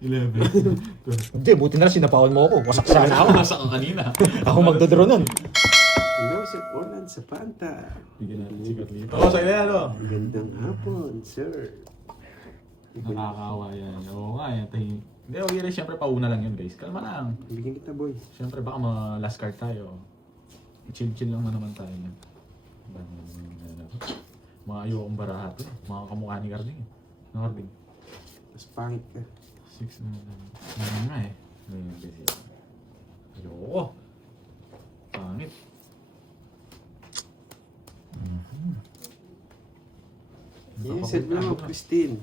11. Hindi, buti na lang sinapawan mo ako. Wasak sana ako. Nasa ka kanina. Ako magdodraw nun. Hello, Sir Orlan Zapanta. Bigyan natin si Carlito. Oo, sa'yo yan, ano? Magandang hapon, sir. Nakakawa yan. Oo nga, yan. Hindi, okay rin. Siyempre, pauna lang yun, guys. Kalma lang. Bigyan kita, boy. Siyempre, baka ma-last card tayo. Chill-chill lang naman tayo. Mga ayokong baraha to. Mga kamukha ni Carding. No, Carding? Mas pangit ka. 6 na lang. Ano nga eh. Ngayon, kasi. Ayoko. Pangit. Yes, set mo lang, Christine.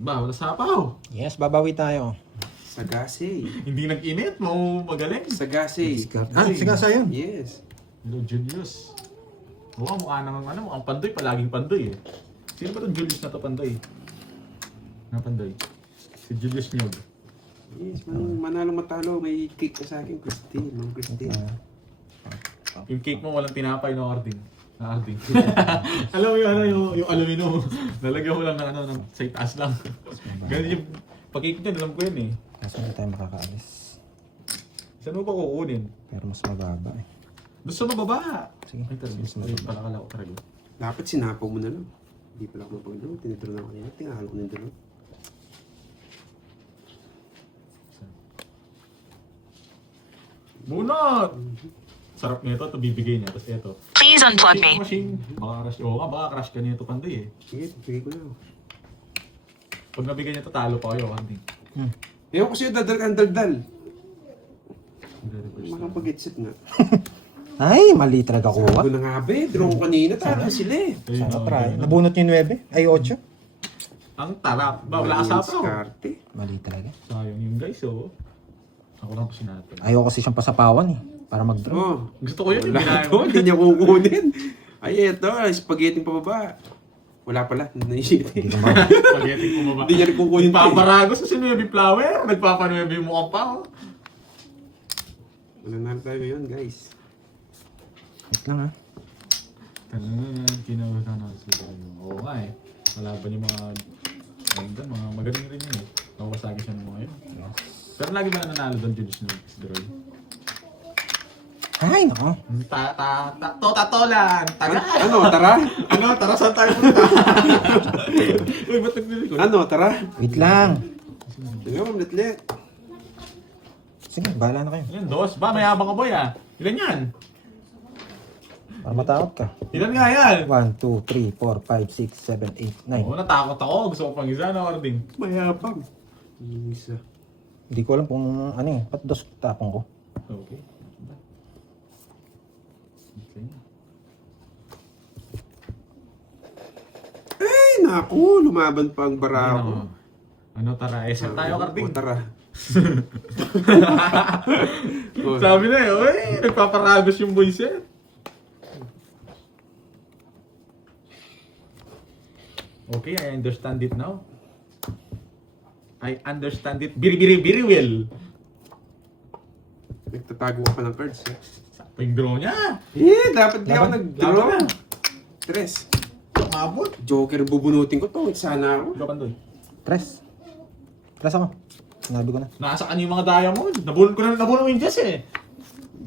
Ba, wala sapaw. Yes, babawi tayo. Sagase. Hindi nag-init. Mo magaling. Sagase. Ah, sige sa yun. Yes. Hello, Julius. Oo, mukha naman ano, mukhang pandoy, palaging pandoy eh. Sino ba itong Julius na to pandoy? Na pandoy? Si Julius Nyog. Yes, manalo matalo. May cake ka sa akin, Christine. Ma'am Christine. Yung cake mo walang tinapay no, Arding. Na Arding. Alam mo yung ano, yung aluminum. Nalagyan mo lang ng ano, ng sa itaas lang. Ganun yung pag-cake niya, alam ko yun eh. Kaso hindi tayo makakaalis. Saan mo pa kukunin? Pero mas mababa eh. Gusto mo baba? Sige. Ay, talaga. Ay, palakala ko talaga. Dapat sinapaw mo na lang. Hindi pala ako mapagdalo. Tinituro na ako kanina. Tinahalo ko ng dalo. Bunot! Sarap nito, ito bibigay niya. Tapos ito. Please unplug me. Machine. Baka crush. Oo nga, baka crush ka nito pandoy eh. Sige, bigay ko na. Pag nabigay niya ito, talo pa kayo, Arding. Ewan ko sa'yo, daldal ang daldal. Makapag-headset nga. Ay, mali talaga kuha. Sabi ko na nga ba eh. Draw ko kanina. Tara sila eh. Sana try. Nabunot yung 9. Ay, 8. Ang tarap. Ba, wala ka sapaw. Diskarte. Mali talaga. Sayang yung guys, oh. Ako lang po sinatol. Ayaw kasi siyang pasapawan eh. Para mag-draw. Oh. Gusto ko yun. Wala to. Hindi niya kukunin. Ay, eto. Spaghetti pababa. Wala pala. Naisip. Hindi naman. Spaghetti bumaba. Hindi niya kukunin. Paparagos sa sinuebi flower. Nagpapanuebi mo ka pa, oh. Wala na tayo ngayon, guys. Wait lang ha. Kinawin na sila. Oo nga eh. Malaban yung mga... Ayun doon, mga magaling rin yun eh. Nakawasagi siya ng mga yun. Pero lagi ba nanalo doon, Julius Droy? Ay, nako. Tatolan! Taga! Ano, tara? Ano, tara saan tayo punta? Uy, ba't nagdilikod? Ano, tara? Wait lang. Sige, ma'am, letlet. Sige, bahala na kayo. Yan, dos. Ba, mayabang ka boy ah. Ilan yan? Para matakot ka. Ilan nga yan? 1, 2, 3, 4, 5, 6, 7, 8, 9. Oo, natakot ako. Gusto ko pang isa na ording. Mayabang. Yung isa. Hindi ko alam kung ano eh. Ba't dos tapong ko? Okay. Okay. Ay, naku. Lumaban pa ang bara ko. Ano, tara. Eh, saan tayo, Carding? O, tara. Sabi na eh, uy, nagpaparagos yung boys eh. Okay, I understand it now. I understand it. Biri well. Nagtatago ka pa ng cards, eh. Sakto yung draw niya. Eh, dapat di ako Laban nag-draw. na. Tres. Umabot. Joker, bubunutin ko to. Sana ako. Ikaw, Pandoy. Tres. Tres ako. Sinabi ko na. Nasa kanya yung mga diamond. Nabulon ko yung Jess eh.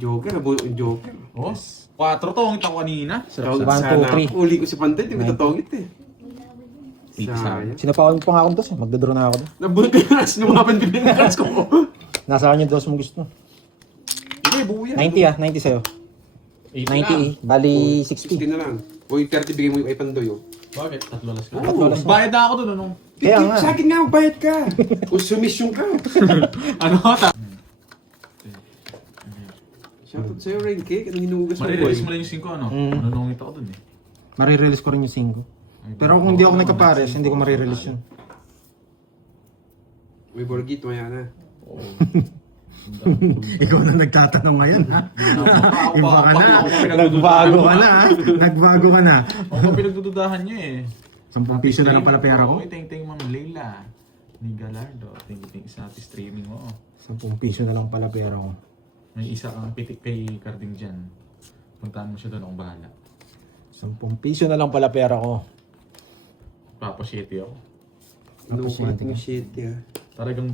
Joker, bubunutin Joker. Oh, 4 to ang ito kanina. Tawag One, sana two, ako. three. Uli ko si Panday, di ba Nine. tatawagit eh. Eight, Sayang. Sinapawan mo pa nga akong dos eh. Magdodraw na ako doon. Nabunod ko yung as lumaban din yung cards ko. Nasa kanya dos mo gusto. Hindi, buo yan. 90 ah. 90 sa'yo. 90 eh. Bali 60 60. na lang. O yung 30 bigay mo yung kay Pandoy. Oh. Bakit? Tatlo las ka. Tatlo las na. Bayad na ako doon, ano? Kaya nga. Sa akin nga, magbayad ka. Kung sumisyon ka. Ano? Shoutout sa'yo, Rain Cake. Anong hinugas mo, boy? Marirelease mo lang yung 5, ano? Nanungit ako doon eh. Marirelease ko rin yung 5. Pero kung hindi ako nagkapares, hindi ko marirelease yun. May Borgit, maya na. Oo. Ikaw na nagtatanong ngayon ha. Iba ka na. Nagbago Nagbago ka na ha. Nagbago ka na. Ako pa pinagdududahan niya eh. 10 piso na lang pala pera ko. Oo, ting-ting Ma'am Leila. Ni Galardo. Ting-ting sa ating streaming mo. 10 piso na lang pala pera ko. May isa kang pitik kay Carding dyan. Puntahan mo siya doon, akong bahala. 10 piso na lang pala pera ko. Papasyete ako. Tapos Inuupat yun, mo 7 ah. Talagang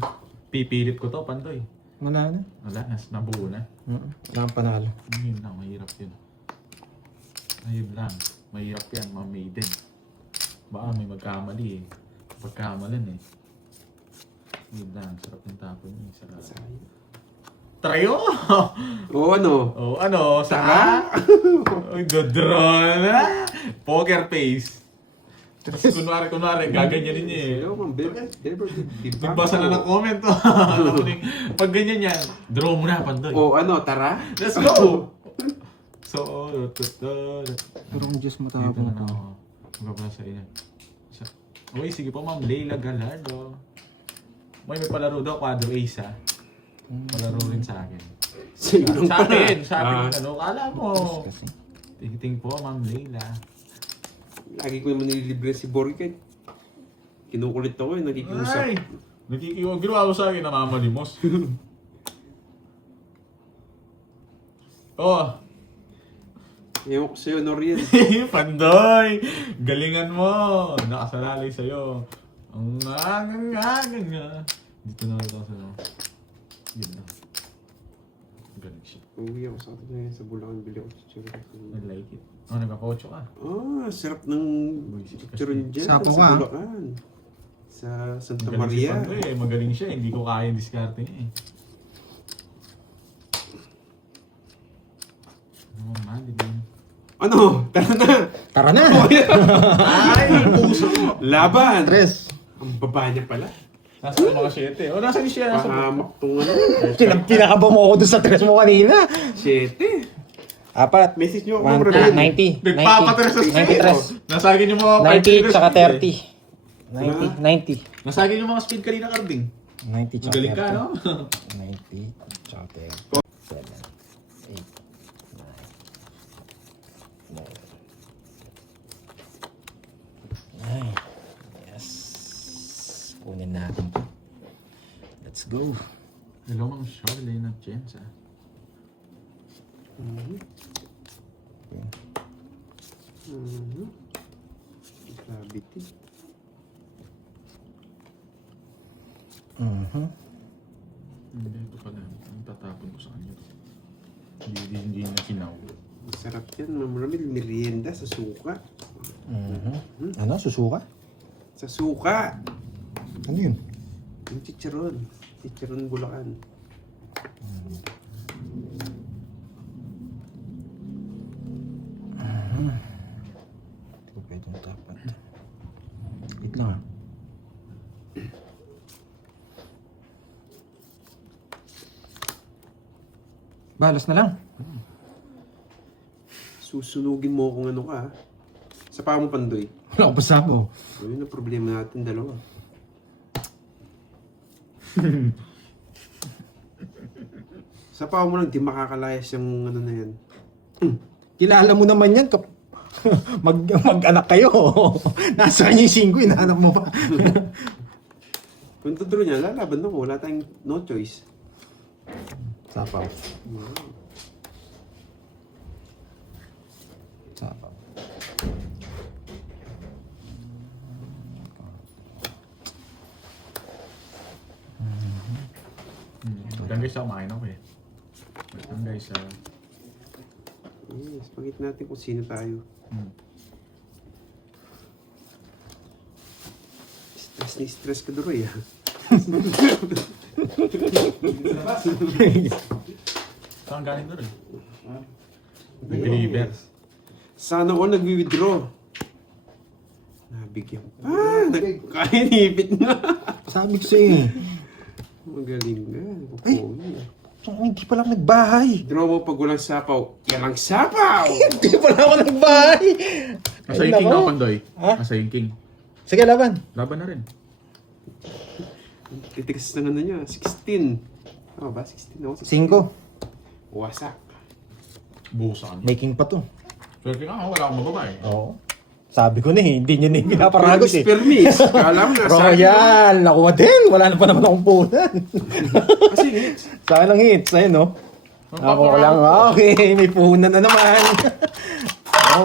pipilit ko to, Pandoy. Wala na. Wala, nabuo na. Wala kang panalo. Yun lang, mahirap yun. Ayun lang, mahirap yan, mga maiden. Baka may magkamali eh. Pagkamalan eh. Yun lang, sarap yung tapon niya. Sarap. Sayang. Trayo! Oo, ano? Oh, ano? Saka? Uy, dodraw na! Poker face. Tapos kunwari, gaganyanin niya eh. Hello, ma'am. Nagbasa na ng comment. Pag ganyan yan, draw mo na, Pandoy. O ano, tara? Let's go! So, Pero kung Diyos dito matapang na ko. ako. Magbabasa yan. Uy, sige po ma'am, Leila Gallardo. May palaro daw, quadro ace ha. Palaro rin sa akin. Sa'yo lang Sa pala. akin, ano, kala mo. Kasi. Tingting po, ma'am Leila. Lagi ko naman nililibre si Borget. Kinukulit ako eh, nakikiusap. Ay! Nakikiwag, ginawa mo sa akin, namamalimos. Oh, Ewan ko sa'yo, Noriel. Pandoy! Galingan mo! Nakasalalay sa'yo. Ang nga. Dito na ito sa'yo. Yun na. Galing siya. Uwi ako sa atin ngayon sa Bulacan. Bili ako chichiro. I like it. Oh, nagka-pocho ka. Sarap ng chichiro dyan Sapo sa ka. Bulacan. Sa Santa Magaling si Maria. Pandoy eh. Magaling siya. Hindi ko kaya yung diskarte niya eh. Ano man, di ba? Ano? Tara na! Tara na! Ay! Puso mo! Laban! Tres. Ang baba niya pala. Nasa mga 7. O, nasa siya? Nasa Pahamak tong ano. Pinakaba mo ako doon sa tres mo kanina. 7. Apat. Message niyo ako, 1, Romel. 90. Nagpapatres sa 93. Nasagin yung mga 90 tsaka 30. 30. 90. Nasagin yung mga speed kanina, Carding. 90 tsaka 30. Magaling ka, no? 90 tsaka 30. 7, 8, 9. Ay. Yes. Kunin natin to. Let's go. Hello, Ma'am Charlene at Jensa. Gravity. Hindi, ito pala. Ang tatapon ko sa kanya. Hindi na sinaw. Masarap yan, Ma'am Ramil. Merienda sa suka. Ano? Susuka? Sa suka! Ano yun? Yung chicharon. Chicharon Bulacan. Hindi ko pwedeng tapat. Wait lang ah. Balas na lang. Susunugin mo kung ano ka. Sa paa mo, Pandoy. Wala ko pa sabo. Yun ang problema natin, dalawa. Sa paa mo lang, di makakalayas yung ano na yan. Kilala mo naman yan. Mag-anak kayo. Nasa kanya yung 5, hinahanap mo pa. Kung tuturo niya, lalaban ako. Wala tayong no choice. Sapaw. Sapaw. Hanggang guys, ako makain ako eh. Hanggang guys, Yes, pagkita natin kung sino tayo. Stress na stress ka, Duroy, ah. saan galing doon eh? Nag-deliver. Sana all nagwi-withdraw. Nabigyan pa. Nagkainipit na. Sabi ko sa'yo eh. Magaling ka. Ay! Hindi pa lang nagbahay. Draw mo pag walang sapaw. Yan ang sapaw! Hindi pa lang ako nagbahay. Nasa yung king nako. ako, Pandoy. Ha? Nasa yung king. Sige, laban. Laban na rin. Titigas na ano niya. 16. Tama ba? 16 ako. 5. Wasak. Buhusan. Making pa to. Pero king ako, wala akong mababa eh. Oo. Sabi ko na eh, hindi niya na yung pinaparagos eh. Permis. Kala mo nasa Royal! Nakuha din! Wala na pa naman akong punan. Kasi hits. Sa akin lang hits. Ayun no. Ako lang. Okay, may puhunan na naman.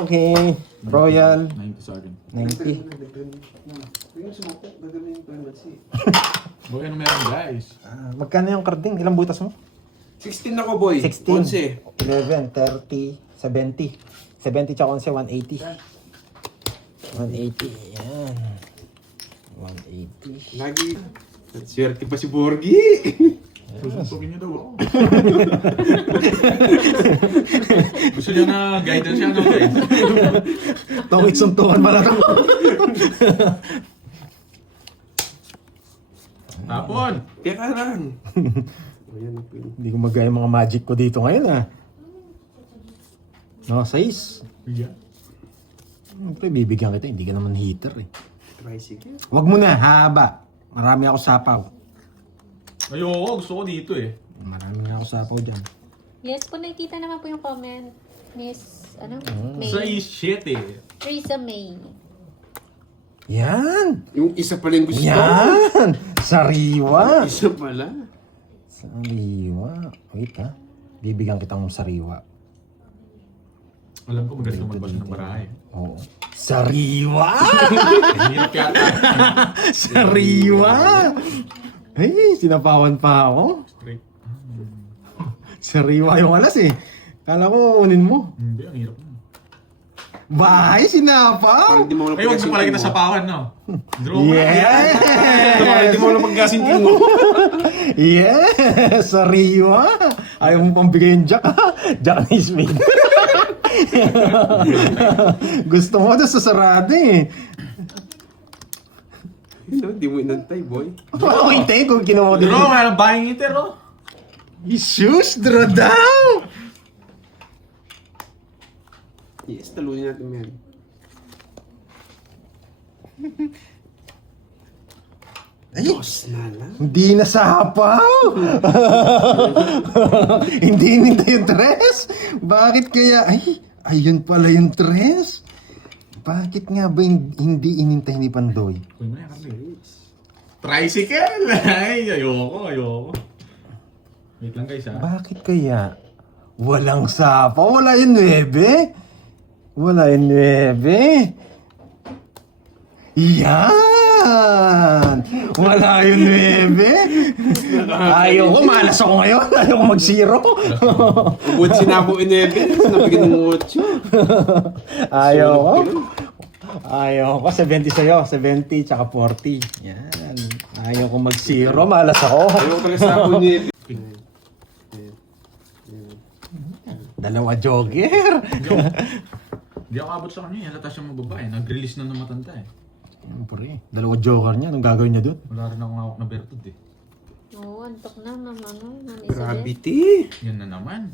Okay. Royal. 90 sa akin. 90. Tingnan sa mako, gagawin yung kalamansi. Boy, ano meron guys? Magkano yung carding? Ilang butas mo? 16 ako, boy. 16. 11. 11, 30, 70. 70 tsaka 11, 180. 180, yan. 180. Lagi. Swerte pa si Borgi. Susuntukin niyo daw ako. Gusto niyo na guidance siya, no guys? Tawid suntukan pala ito. Tapon! Teka lang. Ayan, Hindi ko magaya yung mga magic ko dito ngayon ah. No, 6. Yeah. Siyempre, bibigyan kita. Hindi ka naman heater eh. tricycle. Wag mo na, haba. Marami ako sapaw. Ayoko, gusto ko dito eh. Marami nga ako sapaw dyan. Yes po, nakikita naman po yung comment. Miss, May. Sa shit eh. Teresa May. Yan! Yung isa pala yung gusto. Yan! Sariwa! Isa pala. Sariwa. Wait ha. Bibigyan kitang sariwa. Alam ko magaling ka magbasa ng barahe. Oo. Sariwa! Hirap yata. Sariwa! Ay, sinapawan pa ako. Straight. Sariwa yung alas eh. Kala ko unin mo. Hindi, ang hirap mo. Bahay, sinapaw! Parang di mo Ay, huwag mo pala kita sa pawan, no? Draw mo na. Yeah! Parang di mo lang pagkasintin mo. Yes! Sariwa! Ayaw mo pang bigay yung Jack ha? Jack na Smith. Gusto mo na sa sarado eh. Hindi mo inantay, boy. Oo, hintay kung ginawa din. Draw nga ng buying iter, no? Isus, draw daw! Yes, talunin natin yan. Ay, Diyos na lang. hindi na sapaw! Hindi nintay yung tres? Bakit kaya? Ay, ayun pala yung tres. Bakit nga ba hindi inintay ni Pandoy? Uy, may kami. Tricycle! Ay, ayoko. Wait lang guys, ha? Bakit kaya? Walang sapaw? Wala yung 9? Wala yung 9? Yan! Wala yung 9? Ayaw ko, malas ako ngayon. Ayaw ko mag-zero. Ubod sinabo inebe. Sinabigyan ng 8. Ayaw ko. Ayaw ko. 70 sa'yo. 70 tsaka 40. Yan. Ayaw ko mag-zero. Malas ako. Ayaw pala sinabo inebe. Dalawa jogger. Hindi ako abot sa kanya. Halata siyang mababae. Nag-release na ng matanda eh. Siyempre. Dalawa jogger niya. Anong gagawin niya doon? Wala rin akong hawak na bertud eh. Oo, antok na, ma'am, Ma'am Isabel. Gravity. Yan na naman.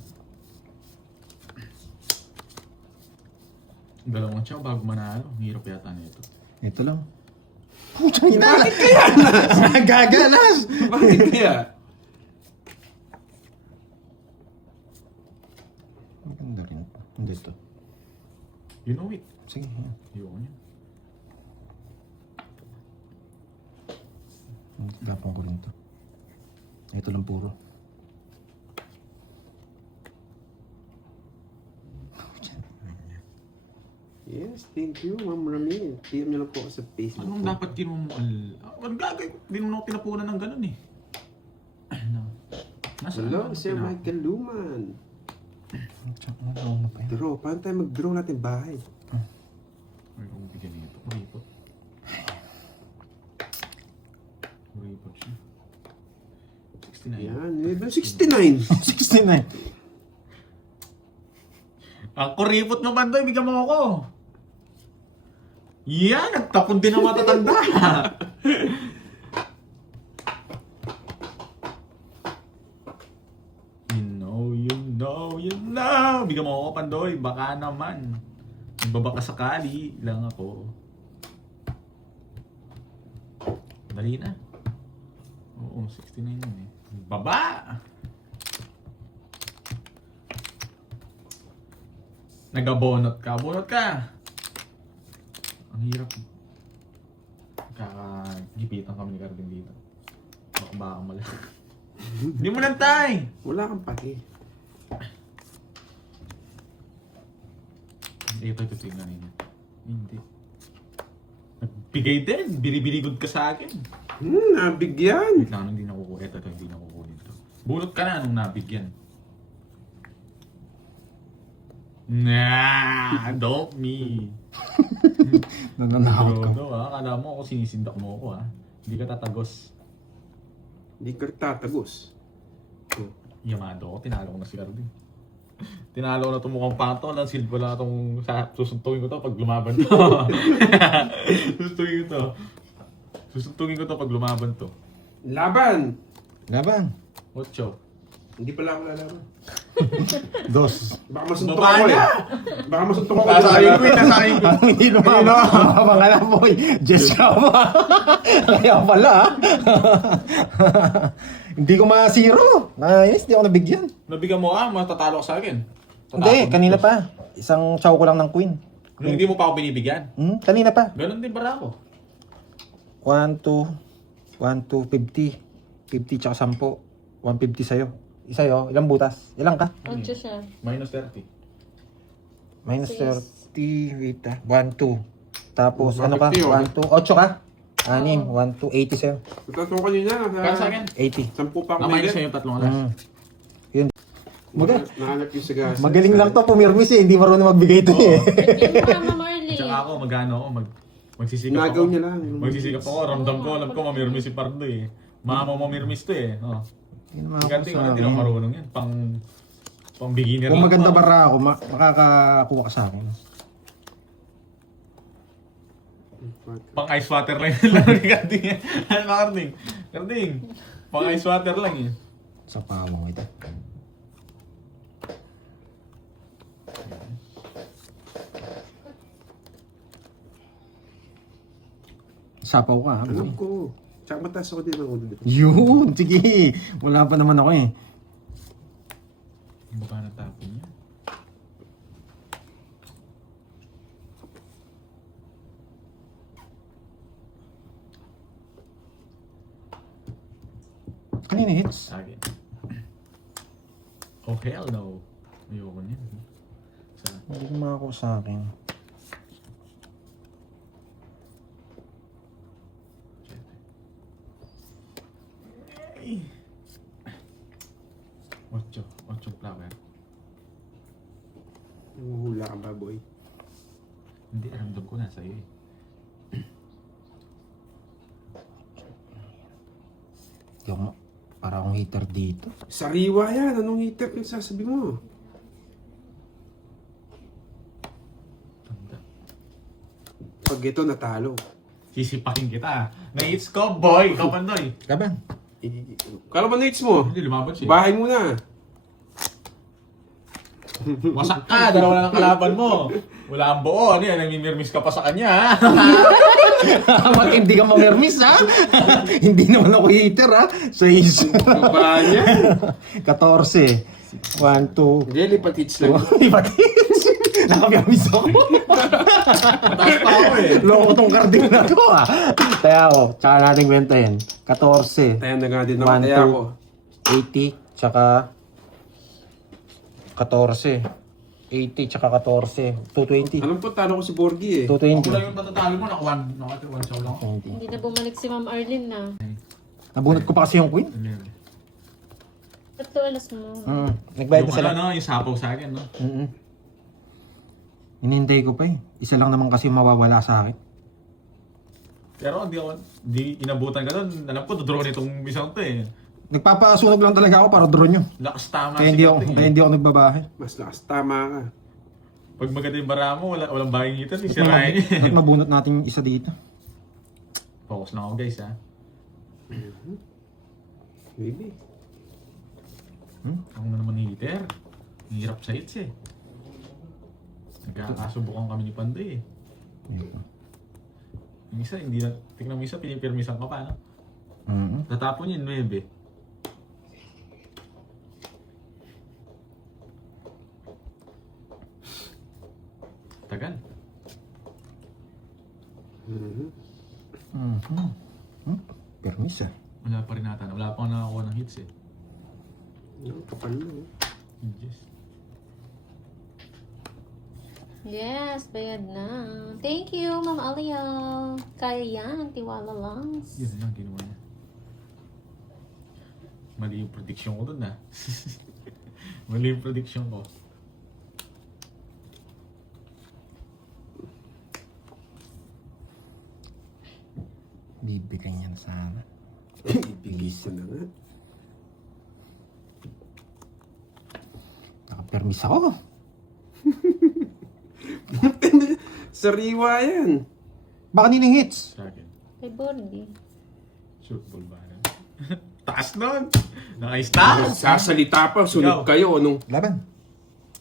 Dalawang siya bago manalo. Ang hirap yata na ito. Ito lang. Putang ina! Bakit kaya? Nagagalas! Bakit kaya? Maganda rin. Hindi ito. You know it. Sige. yan. Ayoko niya. Tapang ko rin ito. Ito lang puro. Yes, thank you, Ma'am Rami. PM niyo lang po ako sa Facebook. Anong dapat mo ang gagawin ko? Hindi mo na ako tinapunan ng ganun eh. No. Hello, Sir Michael Luman. Draw. Paano tayo mag-draw natin bahay? Ay, kung bigyan niya ito. Kuripot. Kuripot siya. 69. Yan, level 69. 69. Ang kuripot mo, Bandoy. Bigyan mo ako. Yan! Nagtapon din ang matatanda. You know. Bigyan mo ako, Pandoy. Baka naman. Nagbabaka sakali lang ako. Dali na. Oo, 69 yun eh. Baba! Nagabonot ka. Bonot ka! Ang hirap. Kakagipitan kami ni Carding dito. Baka malaki. Hindi mo nantay! Wala kang pake. Ito tingnan ninyo. Hindi. Nagbigay din. Biri-biri good ka sa akin. Nabigyan. Wait lang, hindi nakukuha. Ito, hindi nakukunin to. Bunot ka na nung nabigyan. Nah, don't me. Nananakot ka. Brodo, akala mo ako sinisindak mo ako, ha? Hindi ka tatagos. Hindi ka tatagos. Yamado ako, tinalo ko na si Carding. Tinalo ko na itong mukhang pato, lang silbo lang itong susuntugin ko to pag lumaban to. Susuntugin ko to pag lumaban to. Laban! Laban. Ocho. Hindi pala ako lalaban. Dos. Baka masuntok Baba ako eh. na! Baka masuntok ako. Nasa akin ko, nasa akin ko. Ang hindi lumabang ka na, boy. Jess ka ba? Kaya pala, ah. Hindi ko ma-zero. Nice, hindi ako nabigyan. Nabigyan mo matatalo ka sa akin. Hindi, kanina pa. Isang chow ko lang ng queen. Nung hindi mo pa ako binibigyan. Kanina pa. Ganon din para ako. 1, 2, 1, 2, 50. 50 tsaka 10. 150 sa'yo. Isa sa'yo, ilang butas? Ilang ka? Ocho siya. Minus 30. Minus Six. 30, wait ah. 1, 2. Tapos, ano ka? 150, 1, 2, 8 ka? 6, 1, 2, 80 sa'yo. Ito ko kanina. Kaya sa akin. 80. 10 pa ako Minus binigyan. sa'yo yung tatlong alas. Yun. Nahanap yung sagasa. Magaling lang to, pumirmis eh. Hindi marunong magbigay ito eh. Bigyan mo, Mama Marley. Tsaka ako, magano ako, magsisikap Nagaw ako. niya lang. Magsisikap ako, ramdam ko, alam ko mamirmis si Pardo eh. Mama mo mamirmis to eh. Oh. Hindi naman ako Ganti, sa hindi akin. lang marunong yan. Pang beginner Kung lang maganda to. bara ako, makakakuha ka sa akin. Pang ice water lang yan lang ni Karding. Ano ba Karding? Karding, pang ice water lang eh. Sa pawang ito. Sapaw ka, ha? Alam ko. Tsaka mataas ako din ng ulo. Yun, sige. Wala pa naman ako eh. Hindi ba natapon niya? Kanina hits? Sa akin. Oh hell no. Ayoko niyan. Sa Hindi ko makakuha sa akin. Ocho flower. Nanguhula ka ba, boy? Hindi, aramdam ko na sa'yo eh. Hindi ako, para akong hater dito. Sariwa yan. Anong hitter yung sasabi mo? Tanda. Pag ito natalo. Sisipakin kita. Na-hits ko, boy! Ikaw pandoy. Laban. Kala ba na-hits mo? Hindi, lumaban siya. Bahay mo na. Wasak ka! Dalawa na ng kalaban mo. Wala ang buo. Ano yan? Namimirmis ka pa sa kanya, ha? Ba't hindi ka mamermis, ha? Hindi naman ako hater, ha? 6. Babahan niya. 14. 1, 2. Hindi, lipat hits lang. Ipatis. Nakabiyamis ako. Mataas pa ako eh. Loko tong carding na to, ha? Kaya ako, tsaka natin kwentahin. 14. Tayo na nga din ako. 1, Kaya ako. 80, tsaka 14. 80, tsaka 14. 220. Alam ko, talo ko si Borgie eh. Ako 220. lang yung matatalo mo. Naka-one show lang ako. 20. Hindi na bumalik si Ma'am Arlene na. Nabunot ko pa kasi yung queen. Tatlo alas mo. Nagbayad Yung na sila. ano, yung sapaw sa akin, no? Hinihintay ko pa eh. Isa lang naman kasi mawawala sa akin. Pero di inabutan ka doon. Alam ko, dodraw nitong isang to eh. Nagpapasunog lang talaga ako para draw nyo. Lakas tama Kaya hindi ako, Karding, kaya hindi ako nagbabahay. Mas lakas tama ka. Pag maganda yung bara mo, walang buying hitter, sisirahin niya. At mabunot natin yung isa dito. Focus na ako guys, ha? Maybe. Ako na naman hitter. Hirap sa hits eh. Nagkakasubukan kami ni Pandoy eh. Yung isa, hindi na, tignan mo isa, pinipirmisan ka pa, no? Tatapon yun, 9. Tagal. Permis ah. Wala pa rin nata. Wala pa akong nakakuha ng hits eh. Kapal na. Yes. Yes, bayad na. Thank you, Ma'am Aliel. Kaya yan, tiwala lang. Yun lang, ginawa niya. Mali yung prediction ko dun, Mali yung prediction ko. Bibigay niya na sana. Ibigis na nga. Nakapermis ako. Sariwa yan. Baka nining hits. Sa akin. Kay Bordy. Shoot ball ba na? Taas nun! Naka-stop! Sasalita pa, sunod Ikaw. kayo. Anong Laban.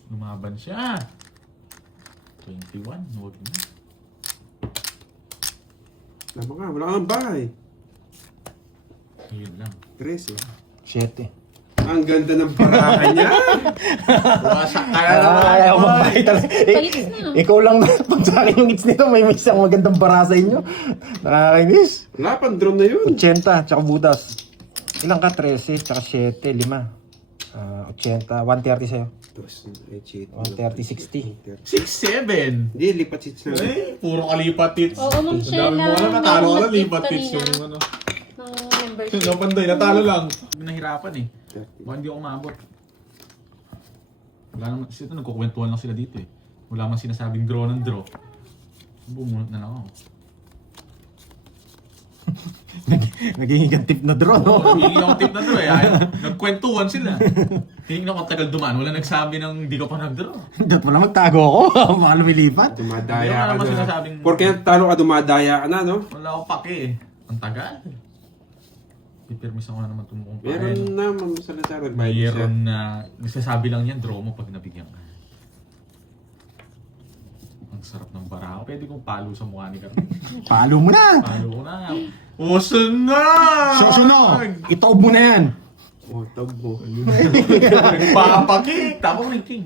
Lumaban siya. 21, huwag na. Tama nga, wala kang bahay. Yun lang. 13. 7. Ang ganda ng parahan niya. Wasak ka na naman. Ayaw boy. magbahay talaga. Palis na. Ikaw lang na pag sa akin yung hits nito, may isang magandang bara sa inyo. Nakakainis. Wala pang drone na yun. 80, tsaka butas. Ilang ka? 13, tsaka 7, 5. 80, 130 sa'yo. 130, 60. 6-7. Hindi, lipat seats na. Eh, puro kalipat hits. Oo, Ma'am Ang Sheila. dami mo alam, natalo ka lang, Meron lipat mag-tip hits yung kanina. ano. Ng membership. Yung panday, natalo lang. Nahirapan eh. Baka hindi ako umabot. Wala naman, ito nagkukwentuhan lang sila dito eh. Wala man sinasabing draw ng draw. Bumunot na lang ako. Naging tip na draw, Oo, no? nagiging ako tip na draw eh. Ayaw, nagkwentuhan sila. Tingnan ko ang tagal dumaan, wala nagsabi ng hindi ka pa nag-draw. Dapat pala magtago ako. Baka lumilipat. Hindi Dumadaya wala ka naman na. sinasabing- Porque talo ka, dumadaya ka na, no? Wala akong pake eh. Ang tagal. Pipirmis ako na naman tumukong pa. Meron na, Ma'am Salazar. Nagbayad siya. Mayroon na, nagsasabi lang yan, draw mo pag nabigyan ka. Ang sarap ng baraha. Pwede kong palo sa mukha ni Carmen. Palo mo na. Palo ko na. Uso na! Susuno. Itob mo na yan. Oh, tab mo. Papakik! Tapos ng king.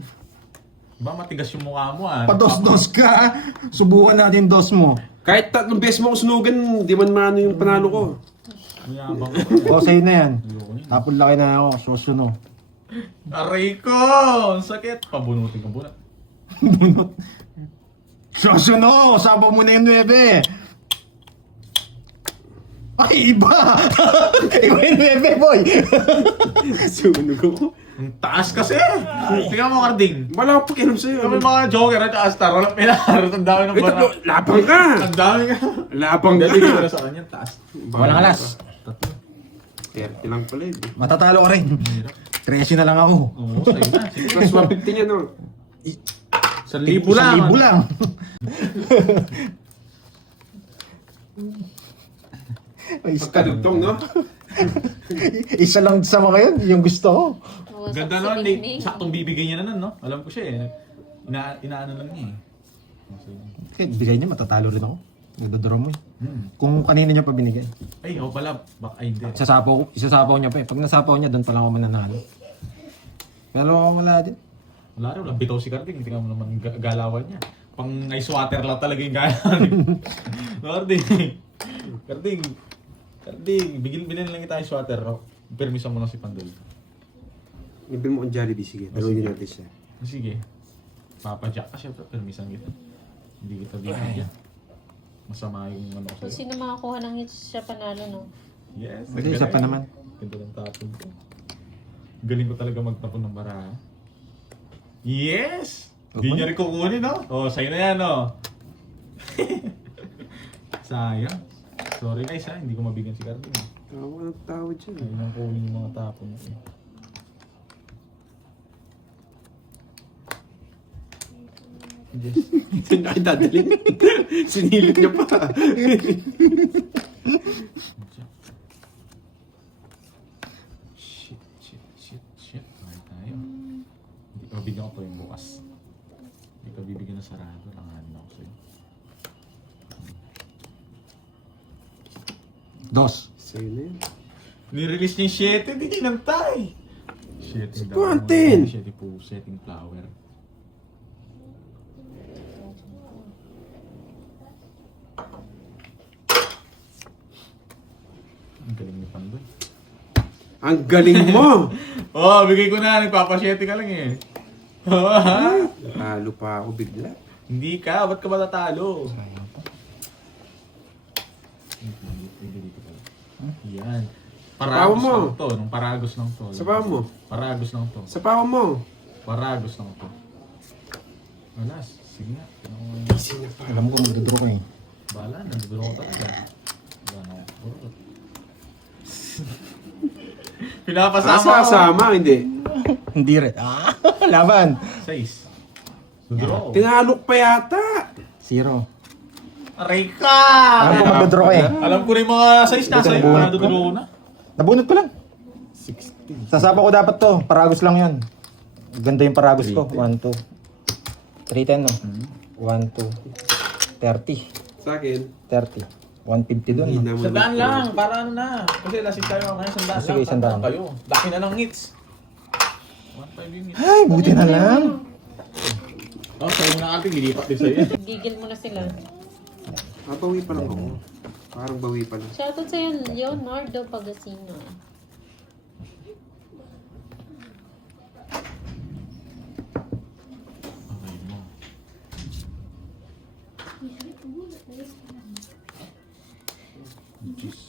Ba matigas yung mukha mo ah. Pados-dos ka. Subukan natin dos mo. Kahit 3 beses mo ako sunugan, di man maano yung panalo ko. Mayabang ko. O, sa'yo na yan. Ayoko yun. Tapon laki na ako. Susuno. Aray ko! Ang sakit! Pabunutin ko muna. Bunot. Susuno. Sabaw mo na yung 9. Ay, iba! Iba yung 9, boy! Sunog ako. Ang taas kasi! Tingnan mo, Carding. Wala akong pakialam sa'yo. Kami mga joker at astar, walang pinarot. Ang dami ng Ito, bara. labang ka! Ang dami ka. Labang ka! Dali ko na sa kanya, taas. Walang alas. Tatlo. 30 lang pala eh. Matatalo ka rin. 13 na lang ako. Oo, sa'yo na. Sige. Plus 150 niya, no? 1,000 lang. 1,000 lang. Ay, Pagkadugtong, no? isa lang sa mga yun, yung gusto ko. Oo, Ganda sa nun, picnic. saktong bibigay niya na nun, no? Alam ko siya eh. Inaano lang niya eh. Kahit bigay niya, matatalo rin ako. Nagdodraw mo eh. Hmm. Kung kanina niya pa binigay. Ay, ako pala. Ay, hindi. Isasapaw niya pa eh. Pag nasapaw niya, doon pa lang ako mananalo. Pero wala din. Wala rin, walang bitaw si Carding. Tingnan mo naman galawan niya. Pang ice water lang talaga yung galawan. Carding. Carding, bilhin lang kita ice water. Permisan mo lang si Pandol. Ibig mo ang Jollibee, sige. Tanungin natin siya. Sige. Papa-jack ka siya, permisan kita. Hindi kita bibigyan. Masama yung ano ko Kung sa'yo. sino makakuha ng hits siya panalo, no? Yes. Pwede, isa pa naman. Ganda ng tapon ko. Galing ko talaga magtapon ng bara. Yes! Hindi niya rin kukunin, no? Oh, sa'yo na yan, no? Sayang. Sorry guys, ha? Hindi ko mabigyan si Carding. Tawa ng tawad siya. Ayun ang kunin yung mga tapon. Yes. Ito na dadalhin. Sinilip niya pa. Shit. Mahal tayo. Hindi ka bibigyan ko to yung bukas. Hindi ka bibigyan ng sarado. Langanin ako sa'yo. Dos. Sa'yo na yan. Nirelease niya yung 7, hindi kinantay. 7 Quantin! 7 po, setting flower. Ang galing ni Pandoy. Ang galing mo! Oh, bigay ko na. Nagpapasyete ka lang eh. Oo, ha? Talo pa ako bigla. Hindi ka, ba't ka matatalo? Sayang pa. Dito pala. Yan. Sapawan Paragos mo. lang to. Nung paragos lang to. Sapawan mo. Paragos lang to. Sapawan mo. Paragos lang to. Wala, sige nga. Alam ko magdodraw ka eh. Bahala, nanduduro ko talaga. Wala na ako. Pinapasama ko. Sasama, hindi. Hindi rin. Laban. 6. Duduro ko. Tinalok pa yata. 0. Aray ka! Alam ko magdodraw ka eh. Alam ko rin mga size na sa'yo. Duduro ko. Naduduro ko na. Nabunot ko lang. 60. Sasapa ko dapat to. Paragos lang yan. Ganda yung paragos ko. 1, 2. 310 no? 1, 2. 30. Sa akin. 30. 150 dun. No? Sandaan lang, para ano na. Kasi lasing tayo ngayon, sandaan Sige, lang. sandaan. Tatlo kayo. Laki na ng hits. 1.5 yung hits. Ay, buti na lang. Oh, sa'yo na ating, lilipat din sa'yo. Gigil mo na sila. Bawi pa lang ako. Parang bawi pa lang. Shoutout sa'yo, Leonardo Pagasino. Okay mo. Jeez.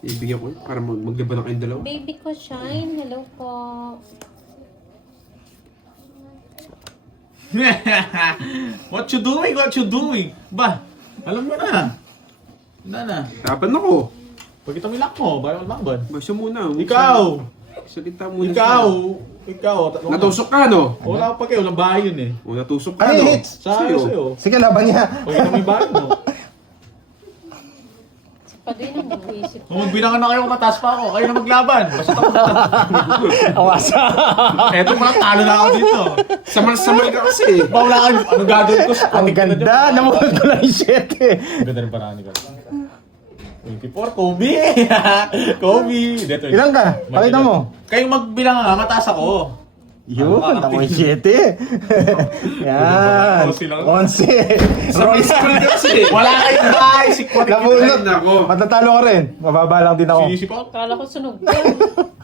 Ibigyan ko para maglaba na kayong dalawa. Baby ko, Shine. Hello po. What you doing? What you doing? Ba, alam mo na. Wala na. Laban ako. Pagkita mo yung lock mo, bayo magbaban. Basta muna. Ikaw! Salita muna. Ikaw! siya. Ikaw! tatlong- Natusok ka, no? Wala pa kayo, walang bahay yun eh. O, natusok ka, Ay, no? hits! Sa'yo. Sige, laban niya. Pagkita mo yung bahay mo. Pagay na mag-iisip. Kung magbilangan na kayo, mataas pa ako. Kayo na maglaban. Basta ako. Awasa. Eto pala, talo na ako dito. Samal-samal ka kasi. Ba, wala kayo. Anong gagawin ko? Ang ganda. Namunod ko lang yung 7. Ganda rin parang ni Carl. 24, Kobe! Kobe! Dito, Ilan ka? Pakita mo. Kayong magbilang nga, mataas ako. Yun, ako yung 7. Yan. 11. Samal-samal ka kasi. Wala kayong bahay! Si Kobe! Namunod. Ay, nako. Matatalo ka rin. Mababa lang din ako. Sinisi pa ako. Kala ko sunog ka.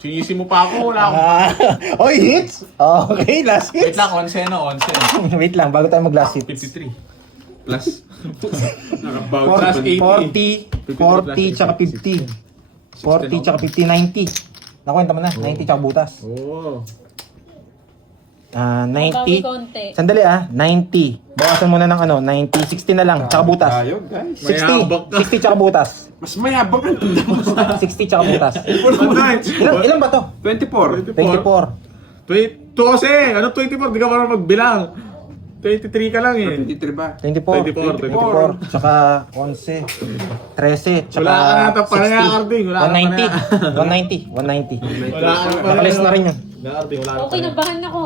Sinisi mo pa ako. Wala akong... Oy, hits! Okay, last Wait hits. lang, 11 na, 11. Wait lang, bago tayo mag-last hits. 53. Plus. Nakabout Plus 80. 40, tsaka 50. 40, tsaka 50, 90. Nakwenta mo na, 90 tsaka butas. Oo. Bawi 90. konti. Sandali 90. Bawasan mo na ng 90, 60 na lang, tsaka butas. Tayo, guys. 60, 60 tsaka butas. Mas mayabang ang tanda mo. 60 tsaka butas. Ilan ba to? 24. 24. Wait, 12! Ano 24? Di ka marunong magbilang. 23 ka lang eh. 23 ba? 24. 24. Tsaka 11. 13. Tsaka Wala ka na, tapos na 60. Carding. Wala ka na. 190. 190. Wala ka na pala. Nakalis na rin yun. Carding, wala ka Okay, na. nabahan ako.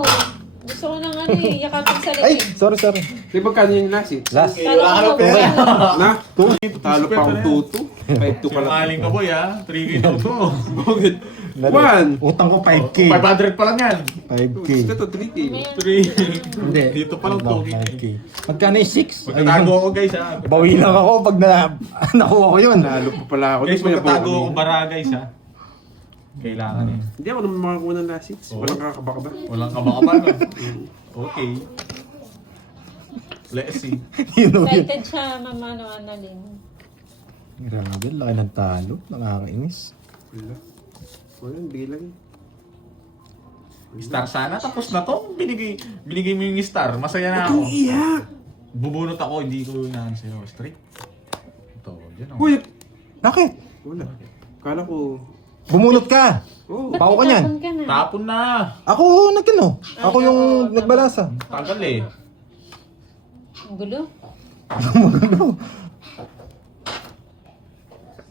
Gusto ko nang yakapin sa Ay, likod. sorry. Di ba kanya yung last hit? Last. Kala ko Wala ka na pera. Na? Talo pa akong 2-2. 5-2 pa lang. Sinungaling ka boy ha. 3K daw to. Bakit? 1. Utang ko 5K. 500 pa lang yan. 5K. Ito to 3K. 3. Hindi. Dito pa lang 2K. Magkano yung 6? Pagkatago ako guys ha. Bawi lang ako pag nakuha ko yun. Nalo pa pala ako. Guys, Di ba yung pagkatago bawang ako bara guys ha. Kailangan eh. Hindi ako naman makakuha ng last hits. Walang kakabaka ba? Walang kabaka no? Okay. Let's see. Excited siya, Mama Annalyn. Grabe, laki ng talo. Nakakainis. Wala. Wala, hindi lang. Star sana. Tapos na to. Binigay mo yung star. Masaya na ako. Iyak! Bubunot ako. Hindi ko inaan sa'yo. Straight. Ito. Diyan ako. Uy! Bakit? Wala. Kala ko... Bumunot ka. Oh, Bako ka niyan. Tapon ka na. Tapon na. Ako nagkano. Ako yung nagbalasa. Tagal eh. Ang gulo.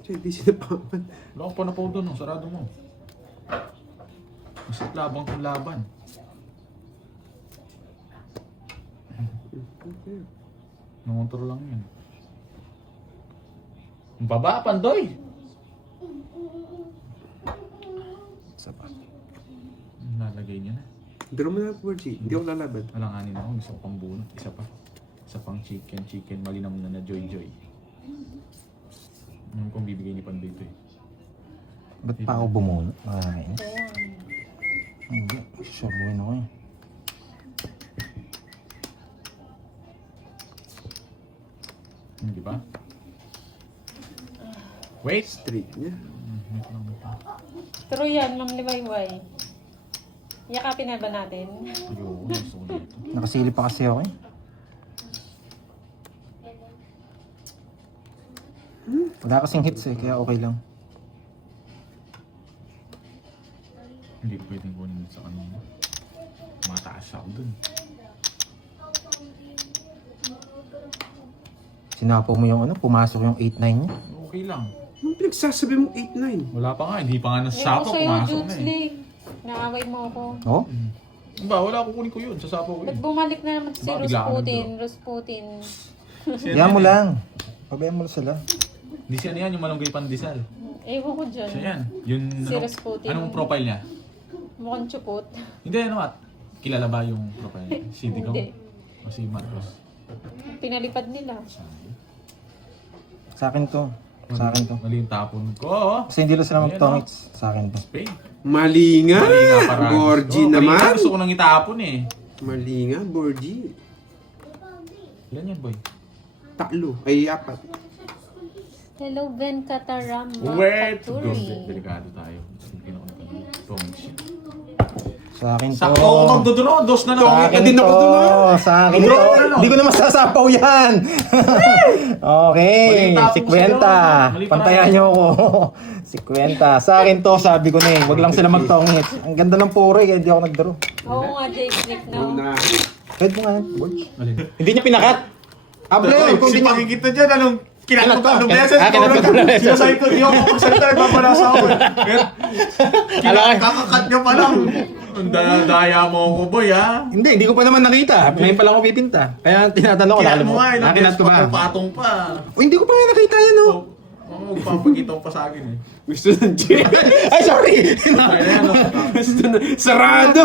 di sinapaman. Wala ko pa na po doon. Sarado mo. Masat labang kong laban. Nangontrol lang yun. Ang baba, Pandoy! Isa pa. Nalagay niya na. Duro mo na, Virgie. Hindi ako lalaban. Alanganin ako. Gusto ko pang bunot. Isa pa. Isa pang chicken. Chicken. Malinam na na joy-joy. Ngayon kung bibigay ni Panday ito eh. Ba't pa ako bumuno? Ay, Ayan. hindi. Sure win ako eh. Hindi ba? Wait! Street niya. Wait lang, wait lang. True yan, Ma'am Liwayway. Yakapin na ba natin? Ayoko, gusto ko dito. Nakasili pa kasi ako eh. Wala kasing hits eh, kaya okay lang. Hindi pwedeng kunin sa kanina. Mataas ako dun. Sinapo mo yung ano, pumasok yung 8-9 niya. Okay lang. Anong pinagsasabi mo 8-9? Wala pa nga, hindi pa nga Ayoko nasasapo, sa'yo, pumasok na Jutes eh. League. Naaway mo ako. Oh? Ba, wala kukunin ko yun, sasapo ko Ba't yun. bumalik na naman si Ba, bigla ka Rasputin? nagdro. Rasputin. Kaya mo lang. Pabayaan mo lang sila. Hindi siya yan, yung malunggay pandesal. Ewan ko dyan. Siya yan. Yung, Si Rasputin. anong profile niya? Mukhang chupot. Hindi, ano at? Kilala ba yung profile niya? Si Digong? Hindi. O si Marcos? Pinalipad nila. Sabi. Sa akin to. Sa akin to. Mali yung tapon ko. Kasi hindi lang sila mag-tongits. Sa akin to. Spain. Mali nga. Mali nga parang. Borgi Mali nga, naman. gusto ko nang itapon eh. Mali nga, Borgi. Ilan yan, boy? Tatlo. Ay, 4. Hello, Ben Kataramba. Wait! Katuri. Delikado tayo. Sige na ako ng tongits yun. Sa akin to. Sakto ako magdodro. Dos na lang. Sa akin din to. ako to, Sa akin to. Bro, ano? Hindi ko na masasapaw yan. Okay. Mali tapos 50. sa'yo. Mali Pantayan parang- nyo ako. 50. Sa akin to, sabi ko na eh. Huwag lang sila magtongits. Ang ganda ng puro eh. Hindi ako nagdaro. Oo nga, Jake Nick na. Una. Pwede mo nga yan, boy. Alin? Hindi niya pinakat. Able, kung Si hindi niya... pakikita dyan, anong kinakot Kinat ka? ko. Anong beses? Kinat ko. Sinasabi ko, di ako magsalita, nagpapanasa ako. Alam ko. Kakakat niya pa lang. Ang daya mo ako, boy, ha? Hindi ko pa naman nakita. Ngayon pa lang ako pipinta. Kaya tinatanong ko, Kinat mo nga, ilang nakinat beses ko ba? patong pa. O, hindi ko pa nga nakita yan, oh. Oo, magpapakita ko pa sa akin, eh. Gusto ng J. Ay, sorry! Ay, ayan, no? Gusto na. Sarado!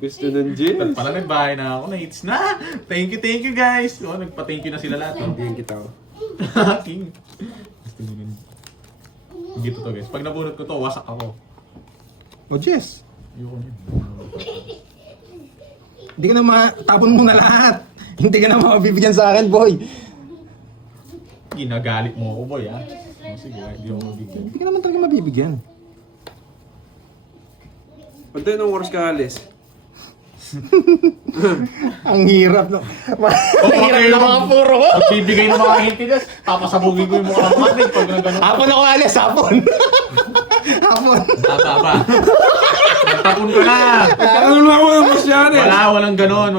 Gusto ng J. Pala nagbahay na ako, na-hits na. Thank you, guys. Oh, nagpa-thank you na sila lahat. Oh. Hindi kita. King. Gusto mo nun. Gito to, guys. Pag nabunot ko to, wasak ako. O, Jess. Ayoko niya. Hindi ka na matapon mo na lahat. Hindi ka na mabibigyan sa akin, boy. Ginagalit mo ako, boy, ha? Oh, sige, hindi ako mabigyan. Hindi ka naman talaga mabibigyan. Pagka nung oras ka alis. Ang hirap, no? Ang hirap okay ng lang. mga puro. Pagbibigay ng mga hintilas, papasabugin ko yung mukha ng kapatid pag gano'n. Hapon ako alis, hapon. Hapon. Tata pa. Nagtapon ko na. Ano lang ako ng boss yan eh. Walang ganon.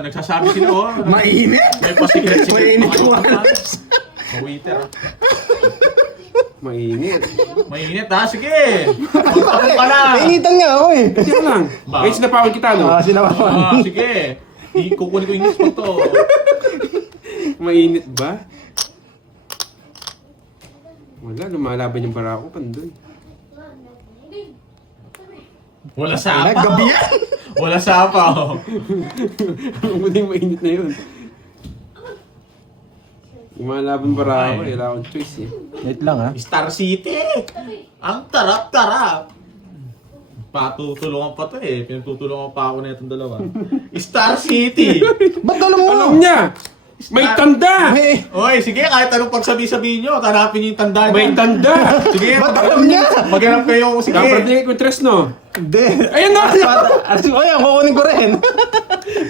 Nagsasabi sila, oh. Mainit. May pasikret-sikret. Mainit ko alis. Waiter, ha? Mainit. Mainit, ha? Sige. Magtapon ka na. Mainitan nga ako eh. Yan lang. Ba? Ay, sinapawal kita, no? Sinapawan. Sige. Ikukunin ko yung news pag to. Mainit ba? Wala, lumalaban yung barako, pandoy. Wala sapa. Gabi yan. Wala sapa, oh. Ang muling mainit na yun. Lumalaban barako, wala akong choice eh. Wait lang, ha? Star City! Ang tarap-tarap! Patutulungan pa to eh. Pinatutulungan pa ako na itong dalawa. Star City! Ba't alam mo? Alam niya! May tanda! May... Oy, sige, kahit anong pagsabi-sabihin nyo, hanapin nyo yung tanda nyo. May tanda! Sige, Ba't alam niya? maghanap kayo. Sige. Dapat niya yung tres, no? Hindi. Ayun na! Oy, ang kukunin ko rin.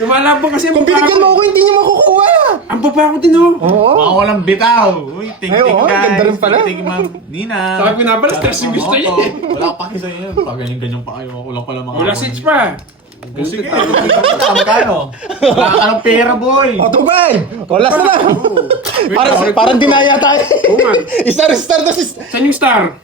Lumalaban kasi ang Kung binigyan mo ako, hindi niyo makukuha. Ang baba ko din, oh! Oo. Baka walang bitaw. Uy, ting-ting Ay, oo, guys. ganda rin pala. Ting-ting ma'am Nina. Sa akin pinapalas, stress yung gusto niya eh. Wala ka paki sa'yo yun. Pag ganyan-ganyan pa kayo. Kulang pala mga... Wala seats pa! O sige, magkano? Wala ka ng pera, boy. Otobay! O, last na lang. Parang dinaya tayo. Oo nga. Star to sis. Saan yung star?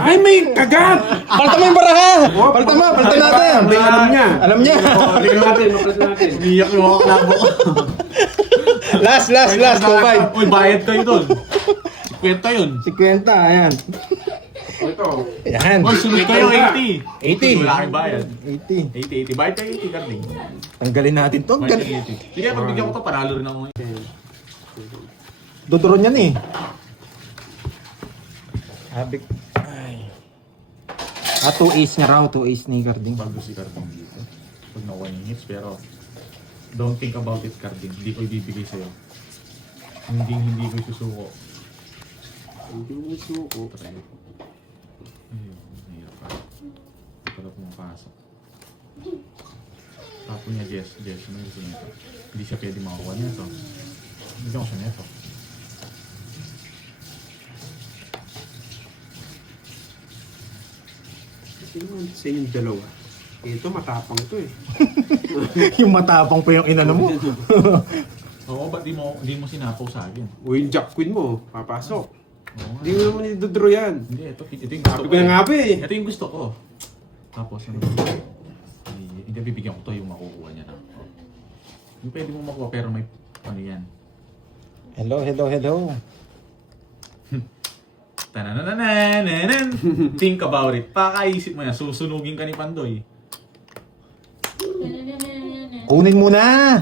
Ay, may kagat! Palta mo yung baraha. Palta natin. Hindi, alam niya. Alam niya. Balikan natin, maplas natin. Umiyak yung mga kalabo ko. Last, Tobay. Uy, bayad kayo dun. Kwenta yun. 50, ayan. O, ito. Ayan. Uy, sunod kayo, 80. 80. Wala kayong bayad. 80. 80. Bayad kayo 80, Carding. Tanggalin natin to. Bayad kayo 80. Sige, pagbigyan ko to, panalo rin ako. Dodoron yan eh. Abik. Ay. 2 ace nga raw. 2 ace ni Carding. Bago si Carding dito. Pag nakuha yung hits, pero don't think about it, Carding. Hindi ko ibibigay sa'yo. Hindi ko isusuko. Hindi mo suko. Patay. Ayun, mahirap pa. Pala pumapasok. Tapo niya, Jess. Ano gusto niya ito? Hindi siya pwede makakuha niya ito. Hindi ako siya nito. Sino man sa inyong dalawa? Ito, matapang to eh. Yung matapang pa yung inano mo. Oo, ba't di mo sinapaw sa akin? O yung Jack Queen mo, papasok. Oo, Hindi mo naman i-draw yan. hindi, ito yung gusto Sabi ko. ko na nga ba eh. Ito yung gusto ko. Tapos, hindi bibigyan ko to yung makukuha niya na. Yung pwede mo makuha pero may ano yan. Hello. Tananananan! Think about it. Pakaisip mo yan. Susunugin ka ni Pandoy. Kunin mo na.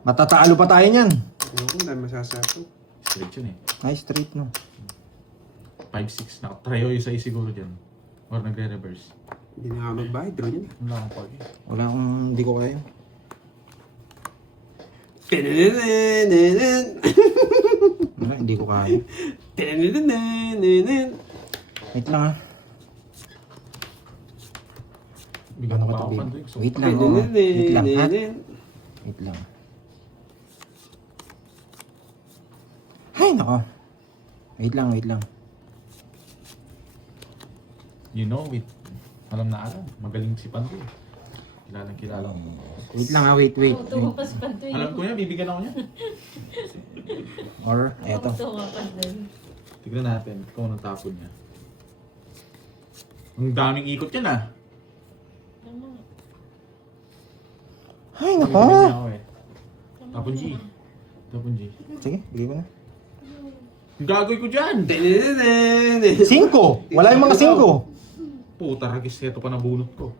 Matatalo pa tayo niyan. Ano ko, dahil masasato. Straight yun eh. Nice straight no. 5-6. Nakatrayo yung sa siguro dyan. Or nagre-reverse. Hindi na nga magbayad, draw niya na. Wala akong pag eh. Wala akong hindi ko kaya. Tinanananan. Wala, hindi ko kaya. Tinanananan. Wait lang ha. Bigyan Ano mo ba ba ito, ako babe? Pandoy? Wait lang, oh. Wait lang, ha? Wait lang. Ay, nako. Wait lang. You know it. Alam na alam. Magaling si Pandoy. Kilala. Wait lang ha, wait. Tumapas pa doon. Alam ko yan, bibigyan ako niya. Or, eto. Tumapas doon. Tignan natin kung anong tapon niya. Ang daming ikot yan ah. Ay, Bibigyan nako. niya ako eh. Tapon G. Sige, bigay ko na. Ang gagawin ko dyan! 5! Wala yung mga 5. Puta, ragis ito pa nabunot ko.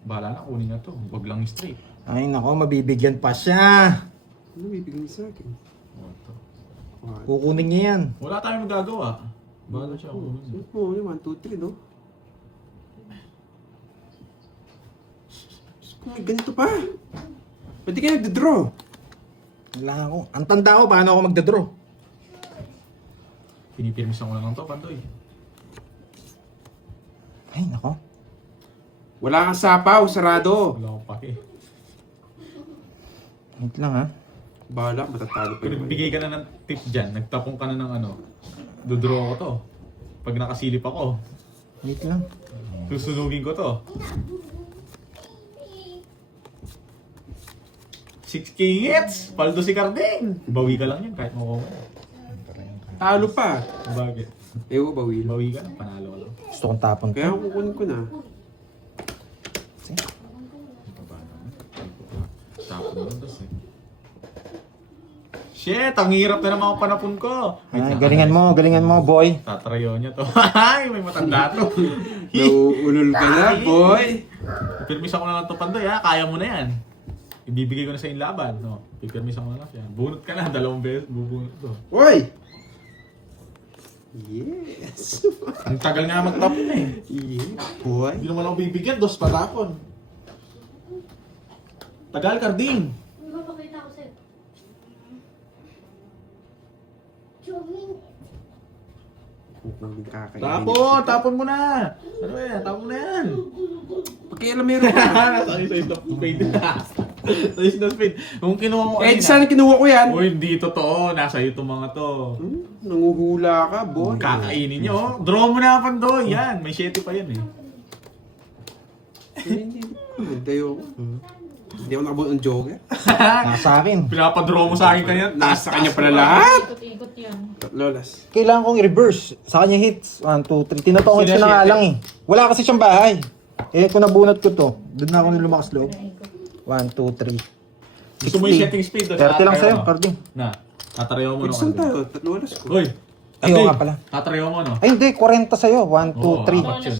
Bahala na, kunin na to. Wag lang straight. Ay, nako, mabibigyan pa siya. Ano bibigyan sa akin? Oh, ito. Kukunin niya yan. Wala tayong magagawa. Bahala siya. Kunin niya. Oo, 1, 2, 3, no? Kung may ganito pa. Ba't di kayo nagdadraw? Wala ako. Ang tanda ko, paano ako magdadraw? Pinipirmisan ko lang to, Pandoy. Ay, nako. Wala kang sapaw, sarado. Wala akong pake. Wait lang ha. Bahala, matatalo pa Kung naman. nagbigay ka na ng tip dyan, nagtapong ka na ng ano, dodraw ko to. Pag nakasilip ako, Wait lang. susunugin ko to. 6K hits! Paldo si Carding! Bawi ka lang yan kahit makuha. Talo pa. Bakit? Ewo, bawi lang. Bawi ka lang, panalo ka lang. Gusto kong tapon to. Kaya kukunin ko na. Sige. Tapon mo dos eh. Shit! Ang hirap na ng mga panapon ko! Wait Ay, lang, galingan mo, boy. Tatrayo niya to. Ay, may matanda to. Nauulol ka na, boy. Pirmis ako na lang to, Pandoy ha. Kaya mo na yan. Ibibigay ko na sa yung laban. No? Pipirmis ako na lang siya. Bunot ka na. 2 beses. Bubunot to. Hoy! Yes! Ang tagal nga magtapon eh. Yeah, boy. Hindi naman ako bibigyan. 2 patapon. Tagal, Carding. Mapakita ko sa'yo. Kukunin kakainin. Tapon mo na. Ano yan? Tapon mo na yan. Pagkailan meron ka. Size na spade. Size na spade. Kung kinuha mo Eh, saan kinuha ko yan? Uy, hindi totoo. Nasa iyo itong mga to. Nanguhula ka, boy. Kakainin nyo. Oh. Draw mo na, Pandoy. Yan. May 7 pa yan eh. Hindi. Dayo ko. Hindi ako nakabuo ng joker. Nasa akin. Pinapadraw mo sa akin kanina. Nasa kanya pala lahat. Ikot-ikot yan. Lolas. Kailangan kong i-reverse. Sa kanya hits. 1, 2, 3. Tinatongan Sina siya na nga siete. lang eh. Wala kasi siyang bahay. Eh, kung nabunot ko to, doon na ako nilumakas loob. 1, 2, 3. Gusto mo yung setting speed? 30 lang sa'yo, Carding. Na. Tatarayaw mo Pwede no. saan tayo? Lolas ko. Uy. Ayaw nga pala. Tatarayaw mo no. Ay, hindi. 40 sa'yo. 1, 2, Oo, 3. apat yun.